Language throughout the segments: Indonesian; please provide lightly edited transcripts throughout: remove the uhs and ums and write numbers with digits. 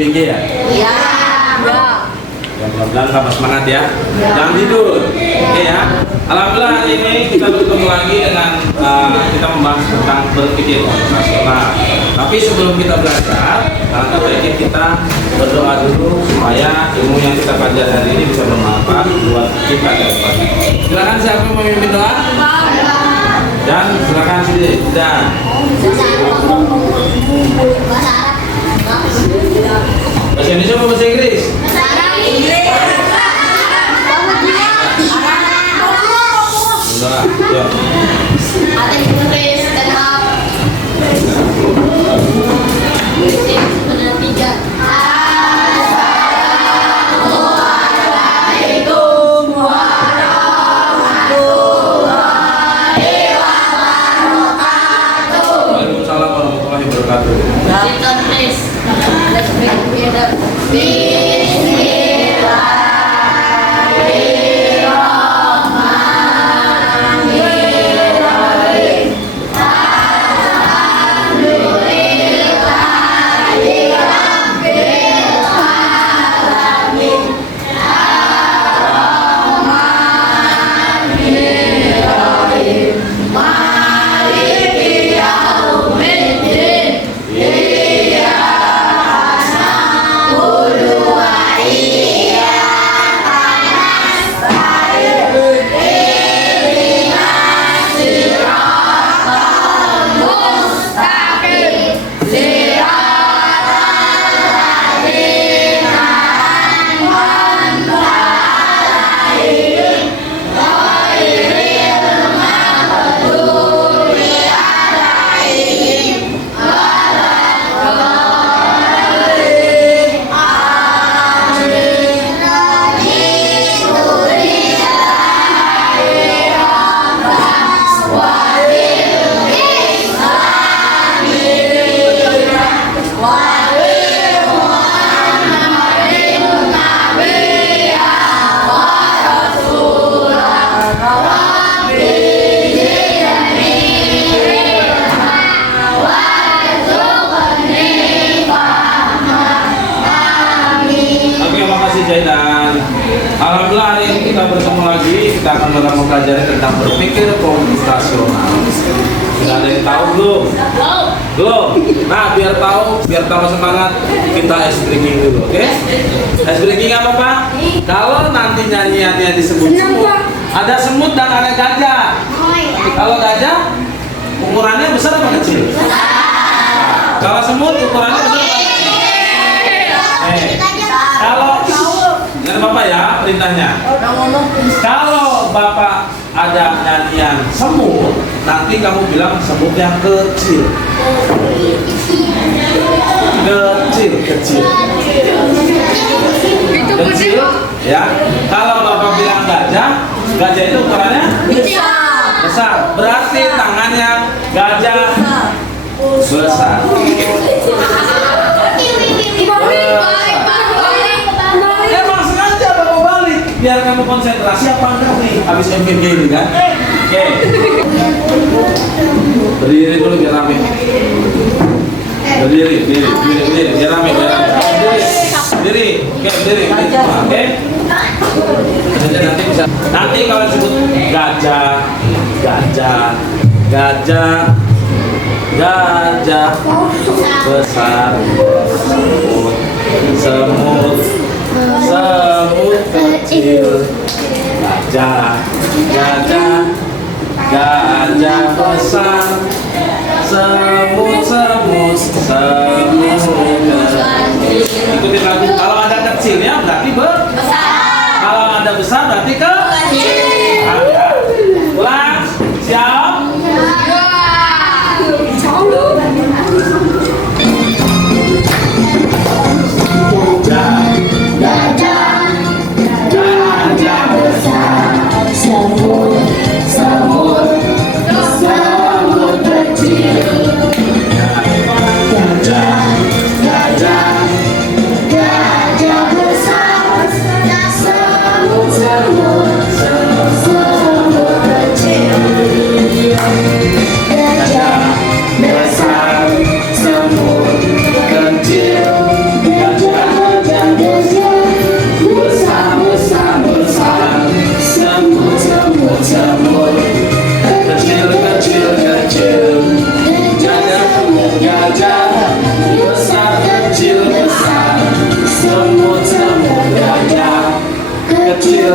SBG ya? Iya. Ya, mudah-mudahan tambah semangat ya. Jangan tidur. Oke ya. Alhamdulillah hari ini kita bertemu lagi dengan kita membahas tentang berpikir rasional. Tapi sebelum kita belajar, alangkah baiknya kita berdoa dulu supaya ilmu yang kita pelajari hari ini bisa bermanfaat buat kita ke depan. Silakan siapa yang memimpin doa? Dan silakan sini. Dan bahasa Indonesia atau bahasa Inggris? Enggak, ya. Waalaikumsalam warahmatullahi wabarakatuh. Dan alhamdulillah hari ini kita bertemu lagi. Kita akan mempelajari tentang berpikir komputasional. Sudah ada yang tahu belum? Belum. Nah, biar tahu, biar tambah semangat, kita ice breaking dulu, oke? Ice breaking apa Pak? Kalau nanti nyanyiannya disebut semut, ada semut dan ada gajah. Kalau gajah ukurannya besar apa kecil? Kalau semut ukurannya besar apa kecil? Kalau dengan Bapak ya perintahnya. Kalau Bapak ada nyanyian semut, nanti kamu bilang semut yang kecil. Kecil. Kecil, ya. Kalau Bapak bilang gajah, gajah itu ukurannya besar. Berarti tangannya gajah besar. Emang sengaja Bapak balik biar kamu konsentrasi apa enggak nih habis MKG ini kan? Oke. Berdiri dulu biar rame. Berdiri biar rame. Berdiri. Oke, berdiri. Oke. Nanti bisa. Nanti kalau disebut gajah besar, semut kecil, gajah besar, semut kecil. Ikutin lagu. Kalau ada kecilnya berarti besar. Kalau ada besar berarti kecil. Ulang. Siap? Gajah besar, semut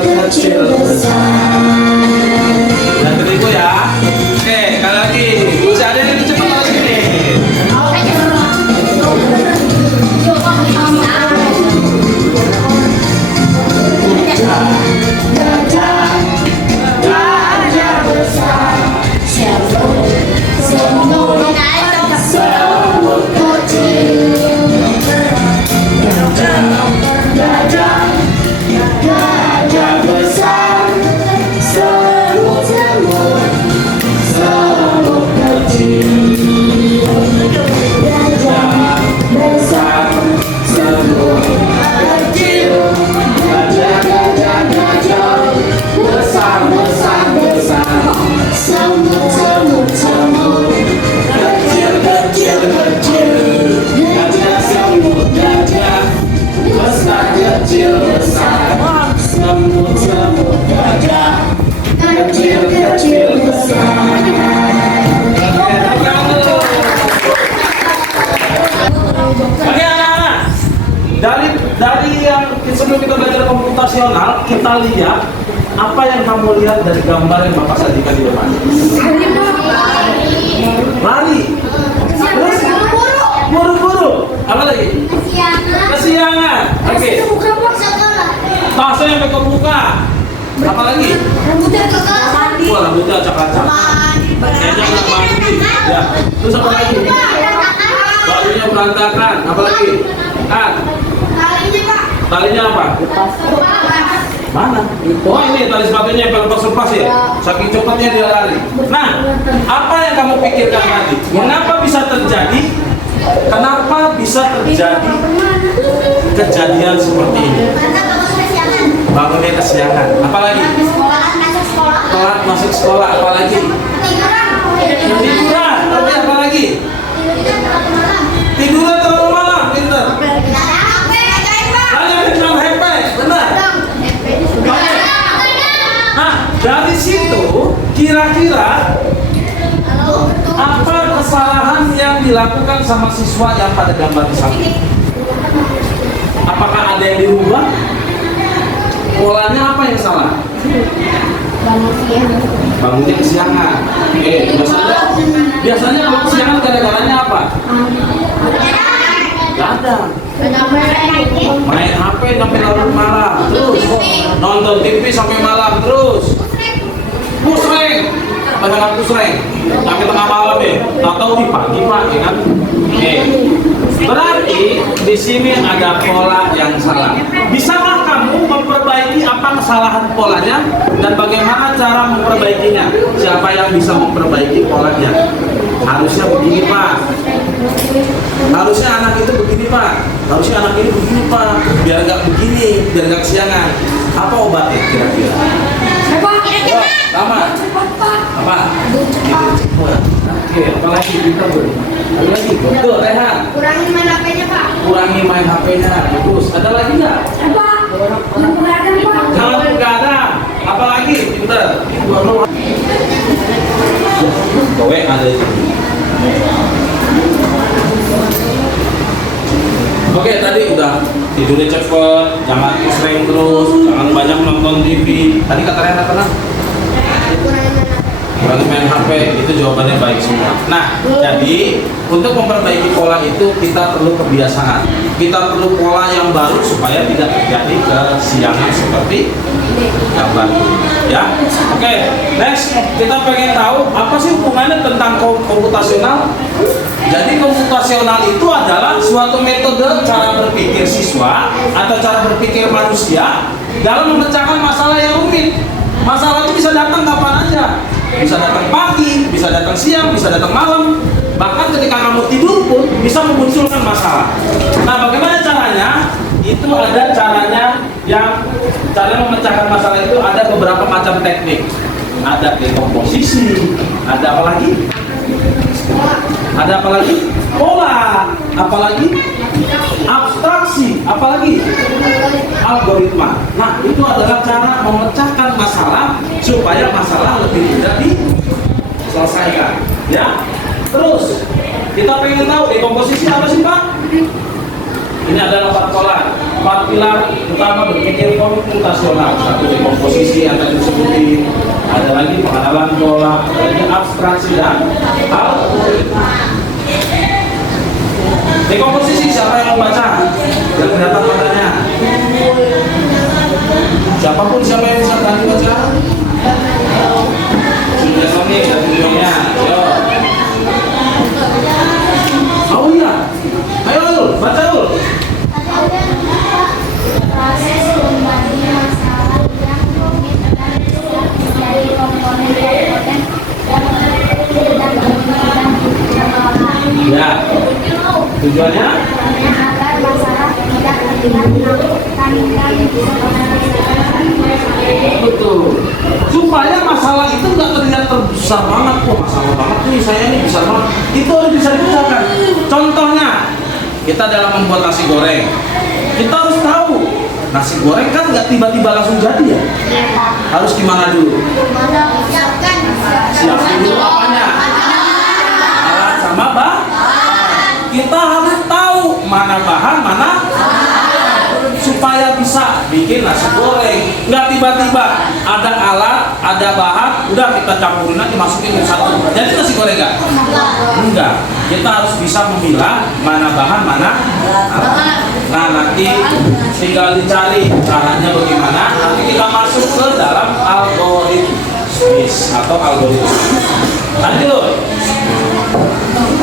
kecil besar. Dan terigu ya. Oke, kali lagi. Masih ada yang lebih cepat lagi nih. Gajah besar, semut kecil. Gajah besar, semut kecil. Gajah besar, semut kecil. Gajah besar, semut kecil. Gajah semut besar kecil besar. Semut gajah kecil besar. Oke anak-anak, dari yang sebelum kita belajar komputasional, kita lihat apa yang kamu lihat dari gambar yang Bapak sajikan di depan. Lari. Terus buru-buru. Apa lagi? Kesiangan. Oke. Tasnya sampai ke muka. Apa lagi? Wah, rambutnya acak-acak. Kayaknya nggak mandi. Ya. Terus apa lagi? Bajunya berantakan. Apa lagi? Talinya apa? Mana? Oh ini tali sepatunya yang lepas-lepas ya? Saking cepatnya dia lari. Nah, apa yang kamu pikirkan tadi? Kenapa bisa terjadi kejadian seperti ini? Bangunnya kesiangan. Apalagi? Telat masuk sekolah. Apalagi? Tiduran. Tapi apa lagi? Tiduran terlalu malam. Pinter. Hanya dengan HP. Benar. Nah, dari situ kira-kira apa kesalahan yang dilakukan sama siswa yang pada gambar di samping? Apakah ada yang dirubah? Polanya apa yang salah? Bangunnya kesiangan. Biasanya kalau kesiangan gara-garanya apa? Gak ada. Main HP sampai larut malam, terus nonton TV sampai malam terus. Pusreng, padahal pusreng sampai tengah malam ya. Tahu di pagi kan? Berarti di sini ada pola yang salah. Bisakah kamu memperbaiki apa kesalahan polanya dan bagaimana cara memperbaikinya? Siapa yang bisa memperbaiki polanya? Harusnya begini Pak. Harusnya anak itu begini Pak. Harusnya anak ini begini Pak. Biar nggak begini, biar nggak kesiangan. Apa obatnya kira-kira? Sama. Apa? Oke, apalagi kita bro. Ada lagi, betul, Rehan. Kurangi main HP-nya Pak. Kurangi main HP-nya, bagus. Ada lagi nggak? Apa? Jangan begadang Pak. Jangan begadang. Apalagi, pinter. Kowe ada itu. Oke, tadi udah tidurnya cepet, jangan sering terus, jangan banyak nonton TV. Tadi kata Rehan apa nah? Kurangi main HP, itu jawabannya baik semua. Nah, jadi untuk memperbaiki pola itu kita perlu kebiasaan. Kita perlu pola yang baru supaya tidak terjadi kesiangan seperti gambar. Ya, oke. Next, kita pengen tahu apa sih hubungannya tentang komputasional. Jadi komputasional itu adalah suatu metode cara berpikir siswa atau cara berpikir manusia dalam memecahkan masalah yang rumit. Masalah itu bisa datang kapan aja. Bisa datang pagi, bisa datang siang, bisa datang malam. Bahkan ketika kamu tidur pun bisa memunculkan masalah. Nah, bagaimana caranya? Itu ada caranya yang cara memecahkan masalah itu ada beberapa macam teknik. Ada dekomposisi, ada apa lagi? Ada apa lagi? Pola, apalagi? Abstraksi, apalagi? Algoritma. Nah, itu adalah cara memecahkan masalah supaya masalah lebih mudah diselesaikan. Ya. Terus kita pengen tahu dekomposisi apa sih Pak? Ini adalah 4 pola. 4 pilar utama berpikir komputasional. Satu dekomposisi yang tadi disebutin, ada lagi pengenalan pola, ada lagi abstraksi dan algoritma. Dekomposisi siapa yang mau baca? Yang kelihatan matanya. Siapapun siapa yang bisa bantu baca? Sudah Sony dan videonya. Yo. Oh iya. Ayo Ul, baca Ul. Proses membagi masalah yang rumit dan dari komponen-komponen yang Ya. Tujuannya? agar masalah tidak terlihat menakutkan dan bisa menyelesaikan. Betul. Supaya masalah itu nggak terlihat terbesar banget. Kok masalah banget nih saya ini besar banget. Itu harus bisa dipecahkan. Contohnya, kita dalam membuat nasi goreng, kita harus tahu nasi goreng kan nggak tiba-tiba langsung jadi ya. Harus gimana dulu? Siapkan. Siap dulu apanya? Alat sama bahan. Kita harus tahu mana bahan, mana supaya bisa bikin nasi goreng. Nggak tiba-tiba ada alat, ada bahan, udah kita campurin aja masukin ke satu. Jadi nasi goreng nggak? Enggak. Kita harus bisa memilah mana bahan, mana alat. Nah nanti tinggal dicari caranya bagaimana. Nanti kita masuk ke dalam algoritmis atau algoritma. Lanjut.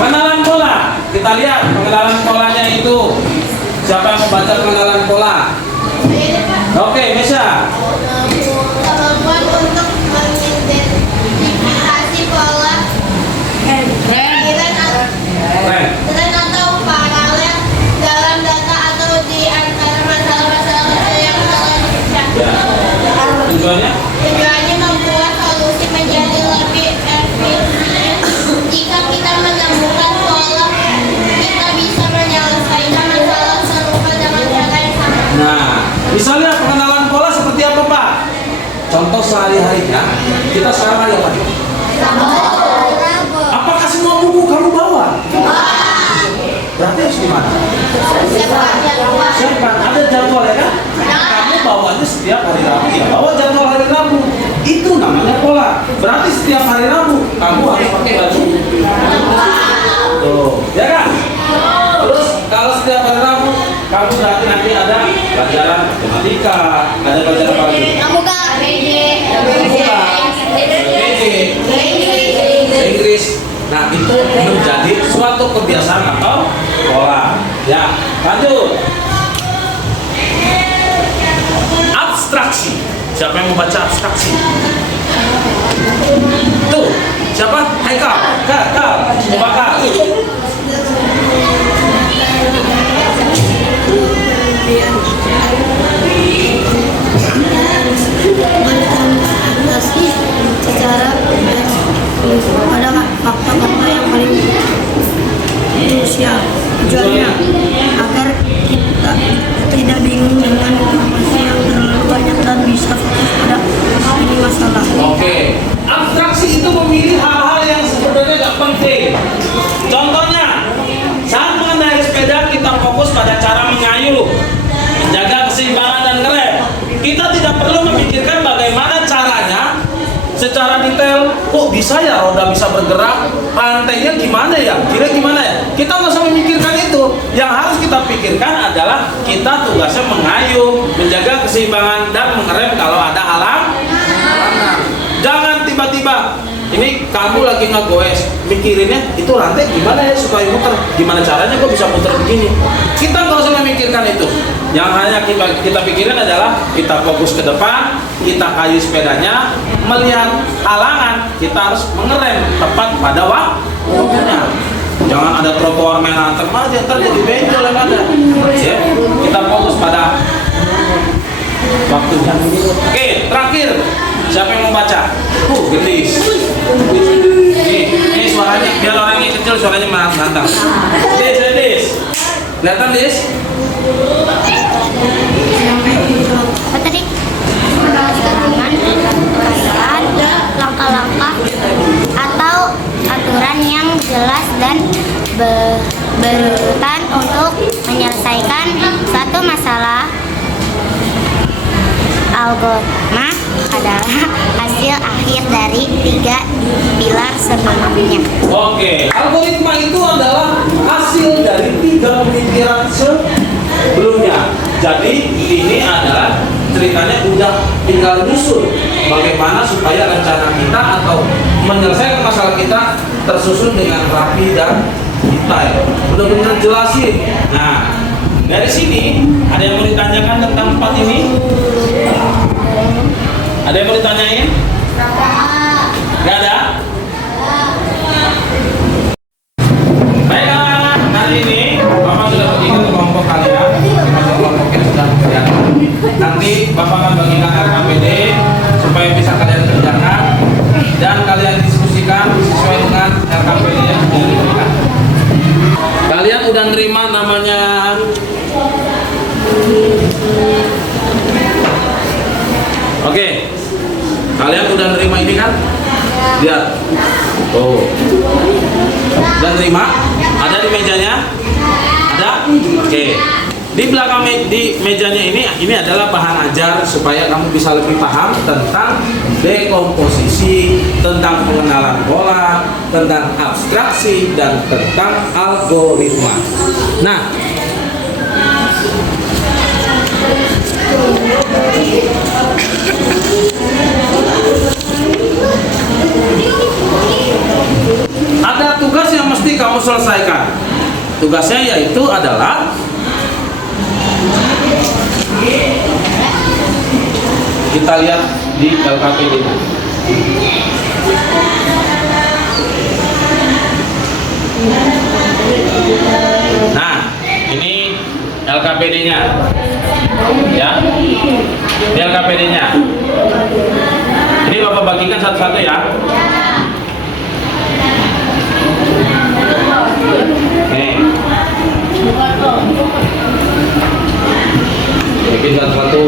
Pengenalan pola. Kita lihat pengenalan polanya itu. Siapa yang membaca pengenalan pola? Oke, Mesya. Kemampuan untuk mengidentifikasi pola tren atau paralel dalam data atau di antara masalah-masalah kecil yang terjadi. Ya. Tujuannya? Tujuannya membuat solusi menjadi lebih efisien. Jika kita menemukan pola, kita bisa menyelesaikan masalah serupa dengan cara yang sama. Nah, misalnya pengenalan pola seperti apa, Pak? Contoh sehari-harinya, kita sekarang hari apa? Apakah semua buku kamu bawa? Berarti harus gimana? Siapkan, ada jadwal ya kan? Kamu bawanya setiap hari Rabu, ya bawa jadwal hari Rabu. Itu namanya pola. Berarti setiap hari Rabu kamu harus pakai baju. Tuh, ya kan? Terus kalau setiap hari Rabu kamu berarti nanti ada pelajaran matematika, ada pelajaran apa lagi? Pramuka, Inggris. Nah itu menjadi suatu kebiasaan atau pola. Ya, lanjut. Abstraksi. Siapa yang membaca abstraksi? Tuh, siapa? Haikal. Kal. Coba Kal. bertransaksi secara pada fakta-fakta yang paling krusial. Tujuannya agar kita tidak bingung dengan informasi yang terlalu banyak dan bisa fokus pada ini masalah. Oke. Abstraksi itu memilih hal-hal yang sebenarnya nggak penting. Contohnya, saat mengendarai sepeda kita fokus pada cara mengayuh, menjaga keseimbangan dan ngerem. Kita tidak perlu memikirkan bagaimana caranya secara detail. Kok bisa ya roda bisa bergerak? Rantainya gimana ya? Kira gimana ya? Kita nggak usah memikirkan itu. Yang harus kita pikirkan adalah kita tugasnya mengayuh, menjaga keseimbangan dan mengerem kalau ada halangan. Jangan tiba-tiba ini kamu lagi ngegoes, mikirinnya itu rantai gimana ya supaya muter, gimana caranya kok bisa muter begini. Kita nggak usah memikirkan itu. Yang hanya kita pikirin adalah kita fokus ke depan, kita kayu sepedanya, melihat halangan, kita harus mengerem tepat pada waktunya. Jangan ada trotoar main antar aja, ntar jadi benjol yang ada. Ya, kita fokus pada waktunya. Oke, terakhir. Siapa yang mau baca? Gendis. Ini suaranya, biar orangnya kecil suaranya menantang. Dis. Kelihatan, Dis? Apa tadi? Kaitan, langkah-langkah atau aturan yang jelas dan berurutan untuk menyelesaikan suatu masalah algoritma adalah hasil akhir dari 3 pilar sebelumnya. Oke, algoritma itu adalah hasil dari 3 pemikiran sebelumnya. Jadi ini adalah ceritanya udah tinggal nyusun bagaimana supaya rencana kita atau menyelesaikan masalah kita tersusun dengan rapi dan detail. Benar-benar jelasin. Nah, dari sini ada yang mau ditanyakan tentang 4 ini? Ada yang mau ditanyain? Gak ada? Baiklah, hari ini Bapak sudah bagikan kelompok kalian, masuk kelompok yang sudah kerjakan. Nanti Bapak akan bagikan RKPD supaya bisa kalian kerjakan dan kalian diskusikan sesuai dengan RKPD yang sudah diberikan. Kalian udah nerima namanya Oke, kalian udah nerima ini kan? Lihat. Oh. Udah nerima? Ada di mejanya? Ada? Oke. Di belakang di mejanya ini adalah bahan ajar supaya kamu bisa lebih paham tentang dekomposisi, tentang pengenalan pola, tentang abstraksi dan tentang algoritma. Nah, ada tugas yang mesti kamu selesaikan. Tugasnya yaitu adalah kita lihat di LKPD. Nah, ini LKPD-nya. Ya. Ini LKPD-nya. Ini Bapak bagikan satu-satu ya. Nih. Bikin satu-satu.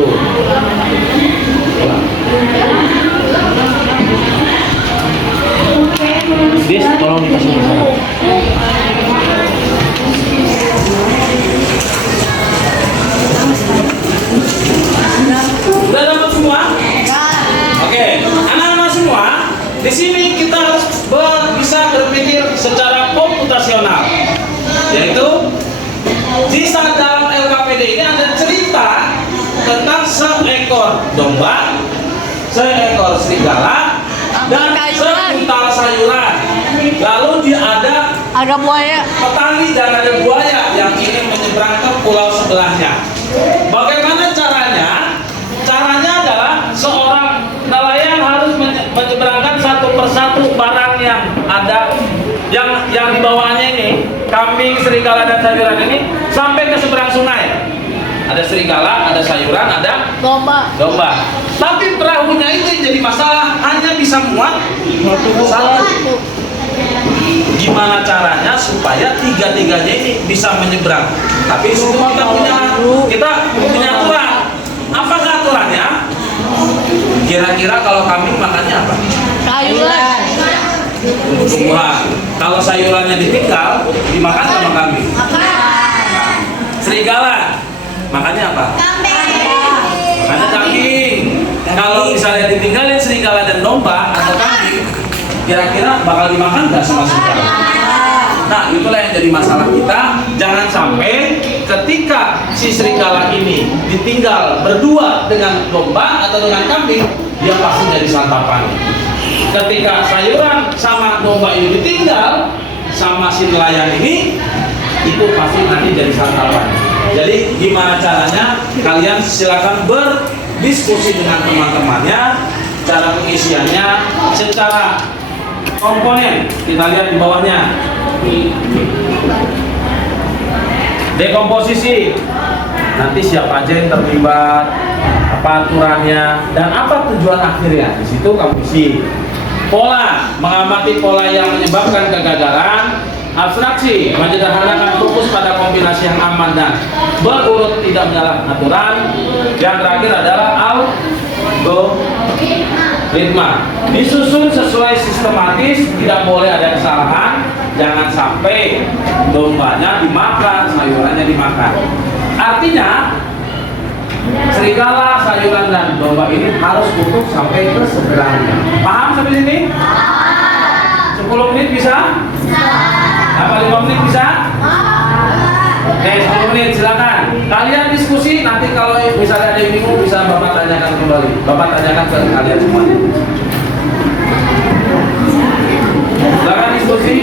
Dis, tolong dikasih masalah. Udah dapat semua? Oke, anak-anak semua, di sini kita harus bisa berpikir secara komputasional, yaitu di saat dalam LKPD ini ada cerita tentang seekor domba, seekor serigala, dan sekuntal sayuran. Lalu ada buaya. petani dan ada buaya yang ingin menyeberang ke pulau sebelahnya. Bagaimana caranya? Caranya adalah seorang nelayan harus menyeberangkan satu persatu barang yang ada, yang dibawanya ini, kambing, serigala dan sayuran ini sampai ke seberang sungai. Ada serigala, ada sayuran, ada domba. Tapi perahunya itu yang jadi masalah, hanya bisa muat satu. Gimana caranya supaya tiga-tiganya ini bisa menyeberang? Tapi di situ kita punya aturan. Apakah aturannya? Kira-kira kalau kambing makannya apa? Sayuran. Tumbuhan. Kalau sayurannya ditinggal, dimakan sama kambing. Serigala, makannya apa? Makannya daging. Kalau misalnya ditinggalin serigala dan domba atau kambing, kira-kira bakal dimakan nggak sama serigala? Nah, itulah yang jadi masalah kita. Jangan sampai ketika si serigala ini ditinggal berdua dengan domba atau dengan kambing, dia pasti jadi santapan. Ketika sayuran sama domba ini ditinggal sama si nelayan ini, itu pasti nanti jadi santapan. Jadi gimana caranya? Kalian silakan berdiskusi dengan teman-temannya, cara pengisiannya, secara komponen. Kita lihat di bawahnya. Dekomposisi. Nanti siapa aja yang terlibat, apa aturannya, dan apa tujuan akhirnya. Di situ kamu isi. Pola, mengamati pola yang menyebabkan kegagalan. Abstraksi, menyederhanakan fokus pada kombinasi yang aman dan berurut, tidak menyalahi aturan. Yang terakhir adalah algoritma, disusun sesuai sistematis, tidak boleh ada kesalahan. Jangan sampai dombanya dimakan, sayurannya dimakan. Artinya serigala, sayuran, dan domba ini harus utuh sampai ke seberangnya. Paham sampai sini? 10 menit bisa? Apa 5 menit bisa? Oke, 10 menit silakan. Kalian diskusi, nanti kalau misalnya ada yang bingung bisa Bapak tanyakan kembali. Bapak tanyakan ke kalian semua. Silakan diskusi.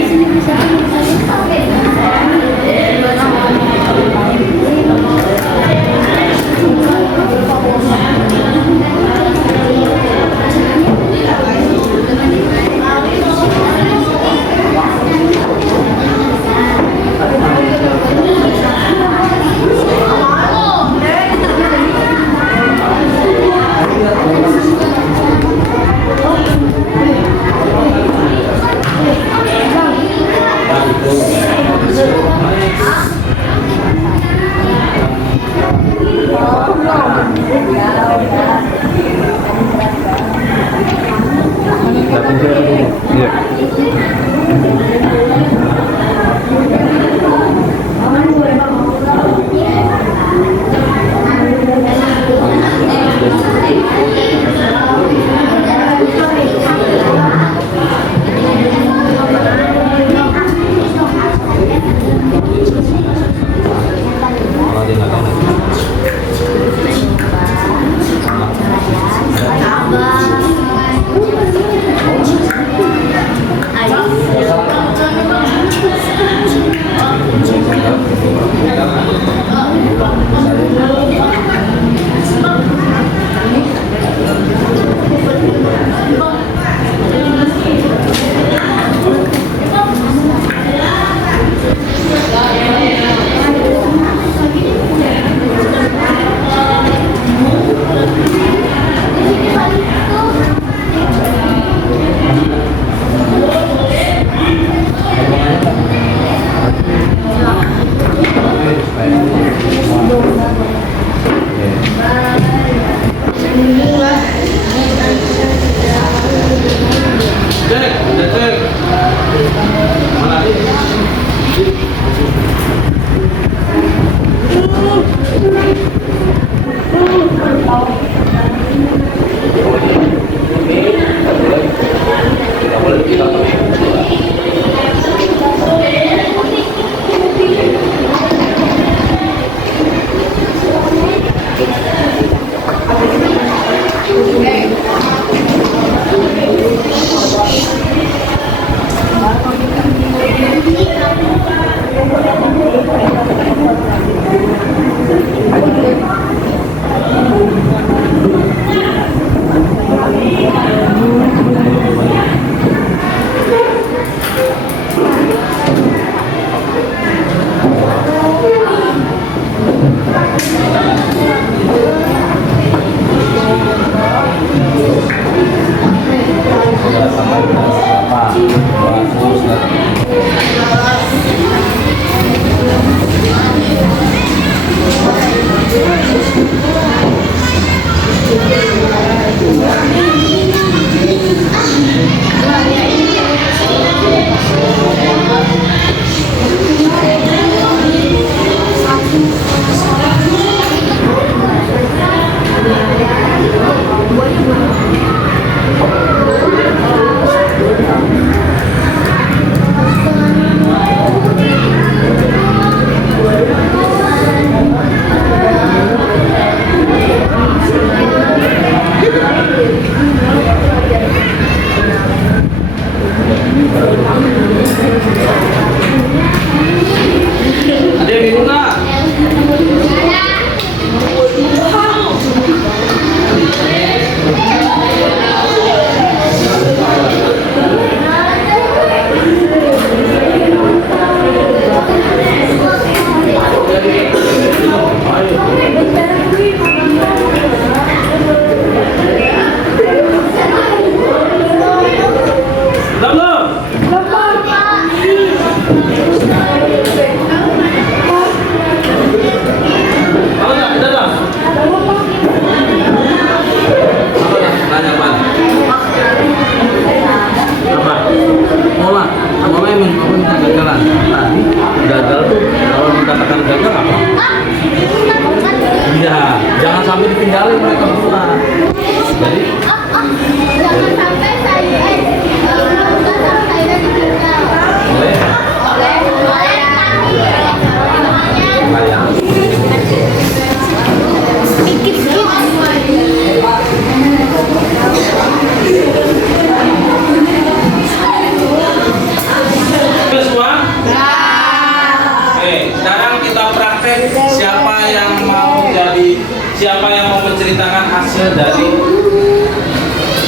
hasil dari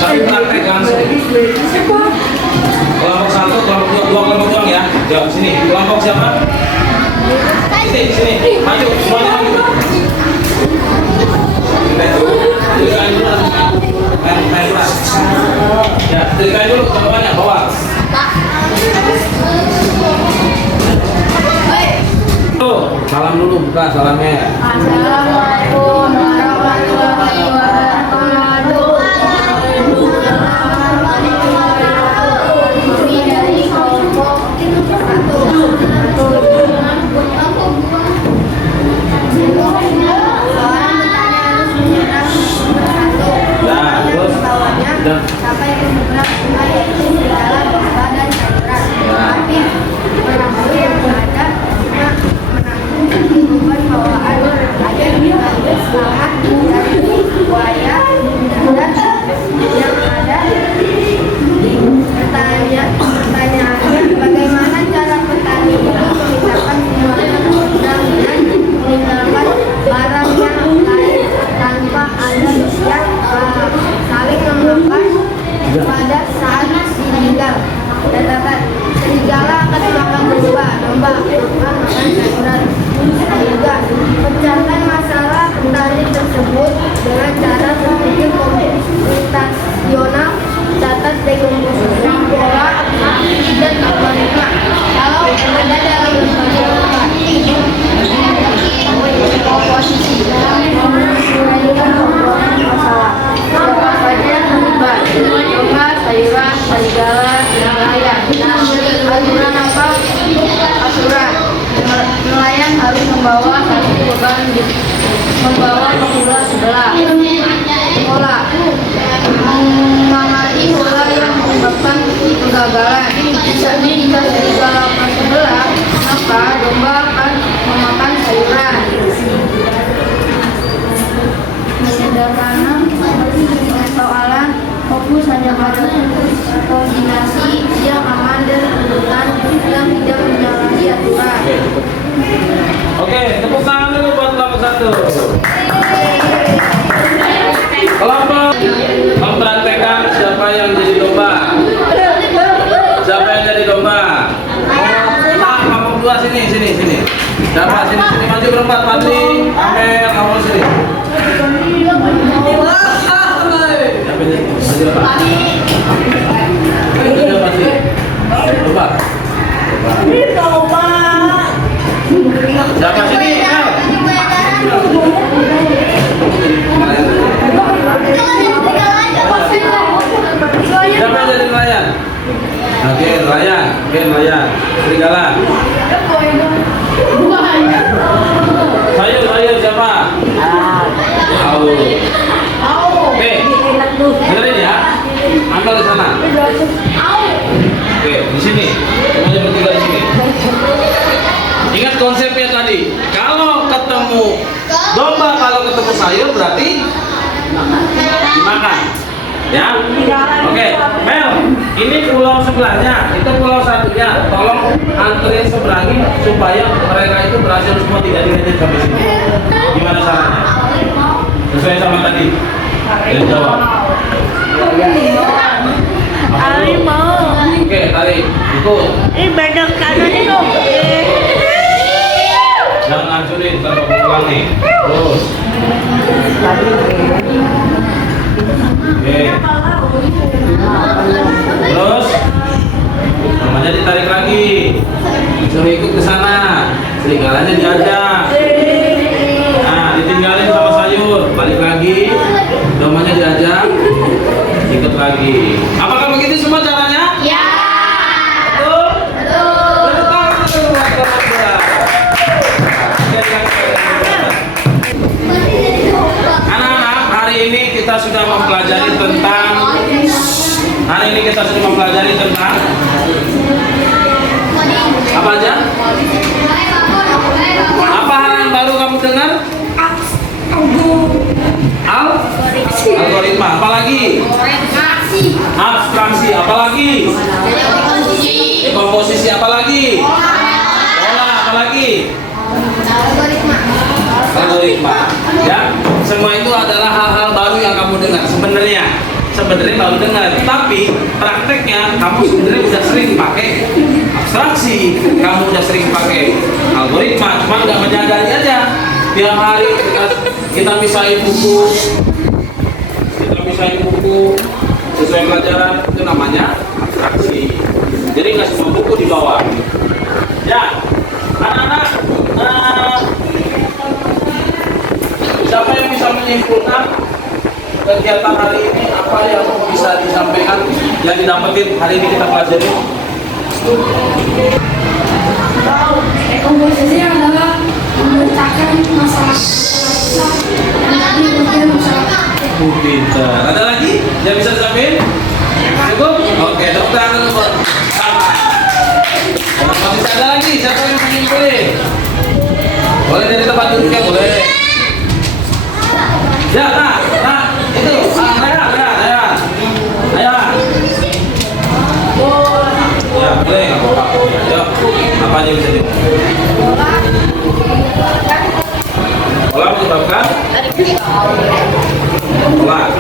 satu praktek langsung. Kelompok 1, kelompok 2, kelompok doang ya. Jawab sini. Kelompok siapa? Sini. Maju, semuanya maju. Ya, ceritain dulu jawabannya, bawa. Tuh, salam dulu, buka salamnya. Assalamualaikum warahmatullahi wabarakatuh. Ini dari kelompok 1. Nah, terus udah. Sampai ke beberapa sungai yaitu segala domba dan sayuran. Tapi perahu yang ada cuma menanggung beban bawaan agar dibantu selamat dari buaya dan yang ada pertanyaannya bagaimana cara petani itu memisahkan semuanya dan meninggalkan barang yang lain tanpa ada yang saling memakan pada saat ditinggal. Catatan, serigala akan makan domba makan sayuran. Juga pecahkan masalah petani tersebut dengan cara berpikir komputasional. Catat dekomposisi pola dan algoritma. Kalau ada dalam berbagai komposisi menunjukkan komponen masalah. Siapa saja yang terlibat? Domba, sayuran, serigala, nelayan. Aturan apa? Aturan. Nelayan harus membawa satu beban membawa ke pulau sebelah. Pola mengamati pola yang menyebabkan kegagalan. Jika serigala ke sebelah, maka domba akan memakan sayuran. Menyederhana persoalan fokus hanya pada koordinasi yang aman dan urutan yang tidak menyalahi aturan. Oke, tepuk tangan dulu buat kelompok 1. Kelompok mempraktekkan siapa yang jadi domba. Siapa yang jadi domba? Nah, kelompok 2 sini. Siapa sini maju berempat, Fadli, Amel, kamu sini. Siapa jadi? Maju berempat. Maju Fadli. Domba. Siapa sini? Mel. Siapa yang jadi nelayan? Oke, nelayan. Serigala. Sayur siapa? Tahu. Oke, dengerin ya. Ambil di sana. Oke, di sini. Semuanya bertiga di sini. Ingat konsepnya tadi. Kalau ketemu domba, kalau ketemu sayur berarti dimakan. Ya. Oke, Mel, ini pulau sebelahnya, itu pulau satunya. Tolong anterin seberangi supaya mereka itu berhasil semua tidak dilihat sampai sini. Gimana caranya? Sesuai sama tadi. Yang jawab. Ali mau. Oke, tarik. Ikut. Bedok kanannya dong. Jangan hancurin, ntar bapak pulang nih. Terus. Oke. Terus namanya ditarik lagi. Disuruh ikut ke sana. Serigalanya diajak. Nah, ditinggalin sama sayur. Balik lagi. Domanya diajak. Ikut lagi. Apakah begitu semua caranya? Ya. Betul? Betul. Anak-anak, hari ini kita sudah mempelajari tentang apa aja? Apa hal yang baru kamu dengar? Algoritma. Apalagi? Abstraksi. Apalagi? Komposisi. Apalagi? Pola. Apalagi? Algoritma. Ya, semua itu adalah hal-hal baru yang kamu baru dengar. Tapi prakteknya kamu sebenarnya udah sering pakai abstraksi, kamu udah sering pakai algoritma, cuma nggak menyadari aja. Tiap hari kita misahin buku, sesuai pelajaran, itu namanya abstraksi. Jadi nggak semua buku dibawa. Ya, anak-anak, siapa yang bisa menyimpulkan kegiatan hari ini, apa yang bisa disampaikan, yang didapetin hari ini kita pelajari? Komposisi adalah memecahkan masalah dan tadi masalah. Pintar. Ada lagi yang bisa disampaikan? Cukup? Oke, tepuk tangan dulu buat sama. Masih ada lagi? Siapa yang mau menyimpulin? Boleh dari tempat duduknya, boleh. Ya, nah, itu. Raya. Ya, boleh nggak apa-apa. Ayo, apa aja bisa nih? Bola menyebabkan? Bola.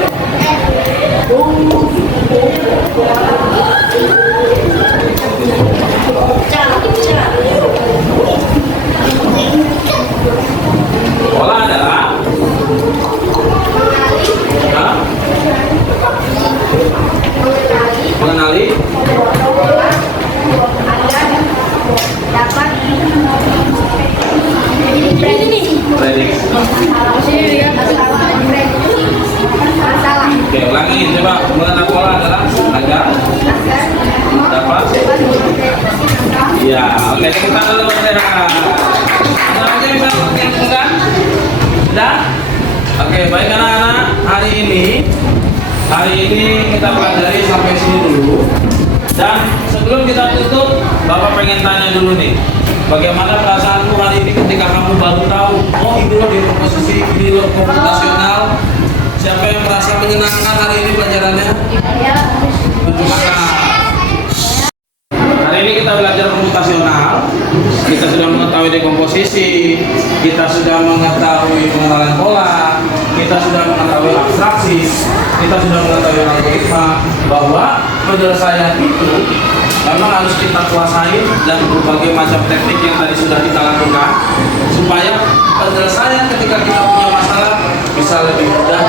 Bola adalah mengenali prediksi. Oke, ulangi coba. Mengenal pola adalah agar dapat. Ya, oke, kita dulu sehat. Ada lagi yang bisa menyimpulkan? Sudah? Oke, baik anak-anak. Hari ini kita pelajari sampai sini dulu. Dan sebelum kita tutup, Bapak pengen tanya dulu nih, bagaimana perasaanmu hari ini ketika kamu baru tahu, oh ini loh di komposisi, ini loh komputasional. Siapa yang merasa menyenangkan hari ini pelajarannya? Tunjukkan. Hari ini kita belajar komputasional. Kita sudah mengetahui dekomposisi, kita sudah mengetahui pengenalan pola, kita sudah mengetahui abstraksi, kita sudah mengetahui algoritma, bahwa penyelesaian itu memang harus kita kuasai dan berbagai macam teknik yang tadi sudah kita lakukan supaya penyelesaian ketika kita punya masalah bisa lebih mudah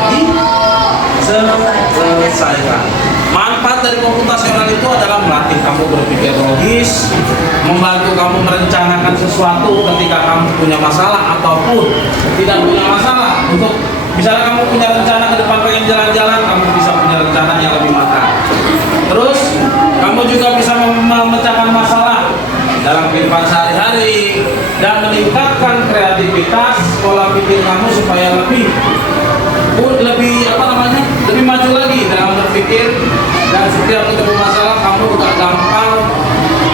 diselesaikan. Manfaat dari komputasional itu adalah melatih kamu berpikir logis, membantu kamu merencanakan sesuatu ketika kamu punya masalah ataupun tidak punya masalah. Untuk misalnya kamu punya rencana ke depan pengen jalan-jalan, kamu bisa punya rencana yang lebih matang. Terus kamu juga bisa memecahkan masalah dalam kehidupan sehari-hari dan meningkatkan kreativitas pola pikir kamu supaya lebih maju lagi dalam berpikir, dan setiap ketemu masalah kamu tidak gampang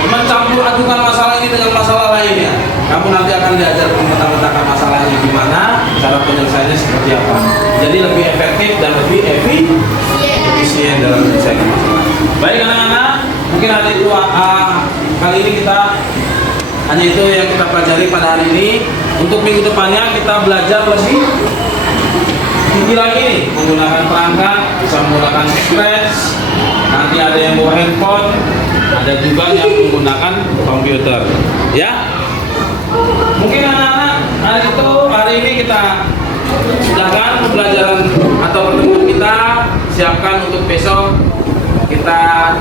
mencampur adukan masalah ini dengan masalah lainnya. Kamu nanti akan diajar memetakan masalahnya gimana, cara penyelesaiannya seperti apa. Jadi lebih efektif dan lebih efisien dalam menyelesaikan masalah. Baik anak-anak, mungkin hari itu kali ini kita hanya itu yang kita pelajari pada hari ini. Untuk minggu depannya kita belajar lebih tinggi lagi nih, menggunakan perangkat, bisa menggunakan scratch. Nanti ada yang bawa handphone, ada juga yang menggunakan komputer. Ya, mungkin anak-anak hari ini kita silakan pembelajaran atau pertemuan kita siapkan untuk besok. Kita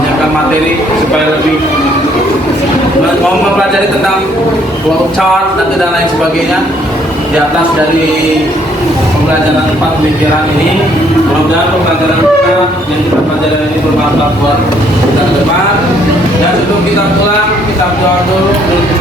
menyiapkan materi supaya lebih mau mempelajari tentang flowchart dan lain sebagainya di atas dari pembelajaran 4 pemikiran ini. Mudah-mudahan pembelajaran kita yang kita pelajari ini bermanfaat buat kita ke depan. Dan sebelum kita pulang, kita berdoa dulu untuk